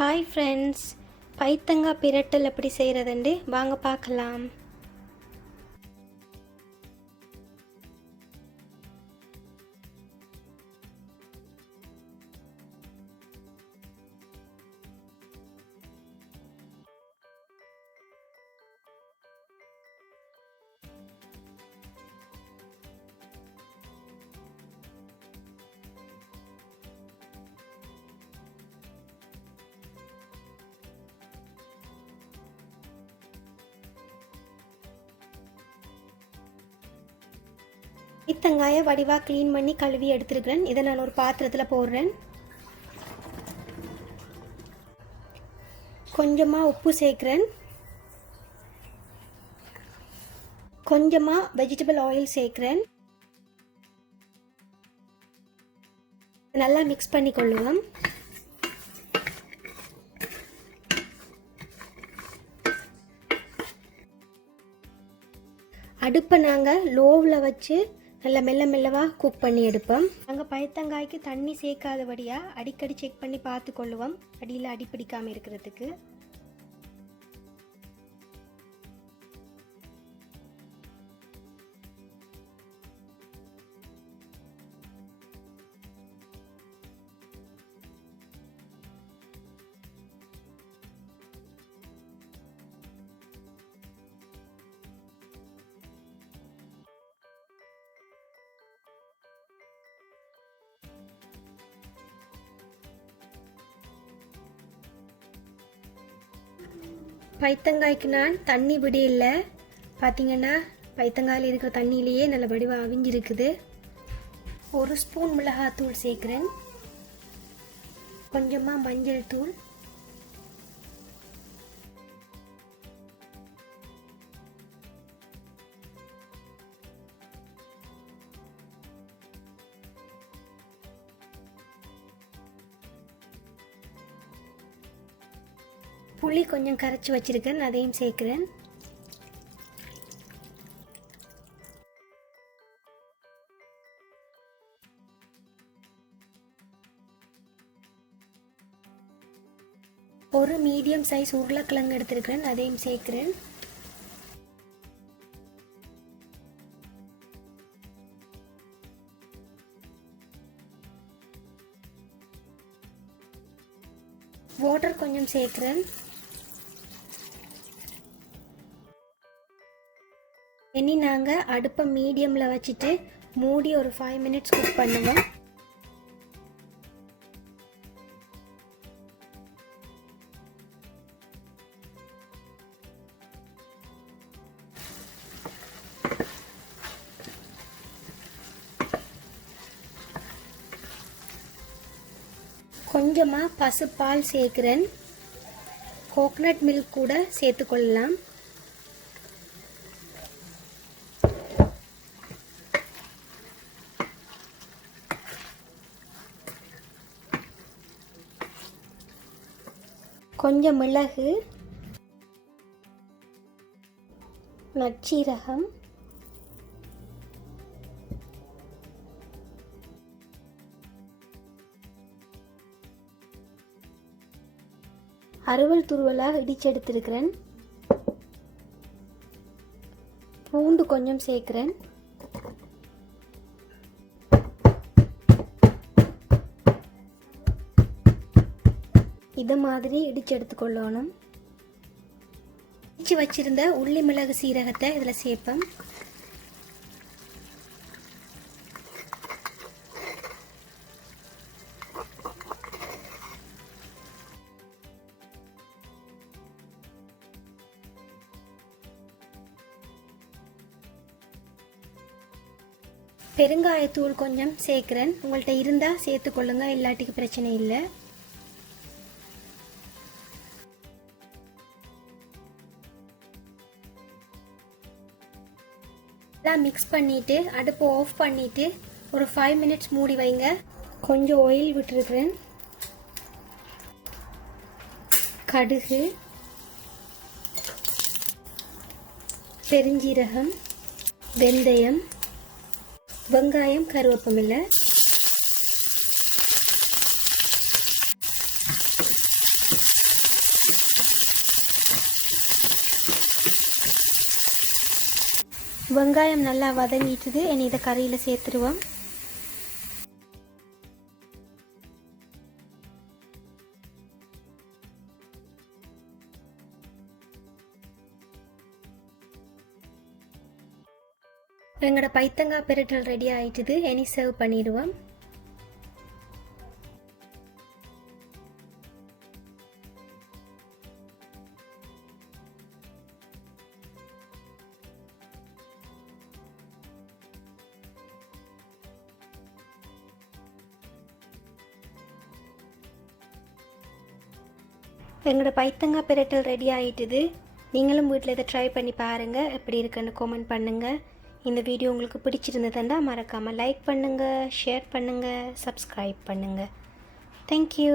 Hi friends, பைத்தங்காய் பிரட்டல் எப்படி செய்கிறதுண்டு வாங்க பார்க்கலாம். பைத்தங்காயை வடிவாக க்ளீன் பண்ணி கழுவி எடுத்துருக்கிறேன். இதை நான் ஒரு பாத்திரத்தில் போடுறேன். கொஞ்சமாக உப்பு சேர்க்குறேன். கொஞ்சமாக வெஜிடபிள் ஆயில் சேர்க்குறேன். நல்லா மிக்ஸ் பண்ணி கொள்ளுவோம். அடுப்பை நாங்கள் லோவில் வச்சு நல்லா மெல்லவாக குக் பண்ணி எடுப்போம். நாங்கள் பைத்தங்காய்க்கு தண்ணி சேர்க்காதபடியாக அடிக்கடி செக் பண்ணி பார்த்து கொள்ளுவோம், அடியில் அடி பிடிக்காமல் இருக்கிறதுக்கு. பைத்தங்காய்க்கு நான் தண்ணி விடையில பார்த்தீங்கன்னா பைத்தங்காயில் இருக்கிற தண்ணியிலேயே நல்ல வடிவாக அவிஞ்சிருக்குது. ஒரு ஸ்பூன் மிளகாத்தூள் சேர்க்குறேன். கொஞ்சமாக மஞ்சள் தூள், புளி கொஞ்சம் கரைச்சி வச்சிருக்கேன், அதையும் சேர்க்கிறேன். ஒரு மீடியம் சைஸ் உருளைக்கிழங்கு எடுத்திருக்கிறேன், அதையும் சேர்க்கிறேன். வாட்டர் கொஞ்சம் சேர்க்கிறேன். இனி நாங்கள் அடுப்பை மீடியமில் வச்சுட்டு மூடி ஒரு 5 மினிட்ஸ் குக் பண்ணுவோம். கொஞ்சமாக பசுப்பால் சேர்க்கிறேன். கோகனட் மில்க் கூட சேர்த்துக்கொள்ளலாம். கொஞ்சம் மிளகு, நச்சீரகம், அறுவல் துருவலாக இடிச்செடுத்திருக்கிறேன். பூண்டு கொஞ்சம் சேர்க்கிறேன். இது மாதிரி இடிச்சு எடுத்துக்கொள்ளணும். இடிச்சு வச்சிருந்த உள்ளி மிளகு சீரகத்தை இதில் சேர்ப்பேன். பெருங்காயத்தூள் கொஞ்சம் சேர்க்கிறேன். உங்கள்கிட்ட இருந்தால் சேர்த்துக்கொள்ளுங்க, இல்லாட்டிக்கு பிரச்சனை இல்லை. எல்லாம் மிக்ஸ் பண்ணிவிட்டு அடுப்பை ஆஃப் பண்ணிவிட்டு ஒரு 5 மினிட்ஸ் மூடி வைங்க. கொஞ்சம் ஆயில் விட்டுருக்கிறேன். கடுகு, பெருஞ்சீரகம், வெந்தயம், வெங்காயம், வெங்காயம் நல்லா வதங்கிட்டுது. இனி இதை கறியில் சேர்த்துருவோம். எங்களோட பைத்தங்காய் பிரட்டல் ரெடி ஆயிட்டுது. இனி சர்வ் பண்ணிடுவோம். எங்களோட பைத்தங்காய் பிரட்டல் ரெடி ஆகிட்டுது. நீங்களும் வீட்டில் இதை ட்ரை பண்ணி பாருங்கள். எப்படி இருக்குன்னு கமெண்ட் பண்ணுங்கள். இந்த வீடியோ உங்களுக்கு பிடிச்சிருந்ததுன்னா மறக்காமல் லைக் பண்ணுங்கள், ஷேர் பண்ணுங்கள், சப்ஸ்கிரைப் பண்ணுங்கள். தேங்க்யூ.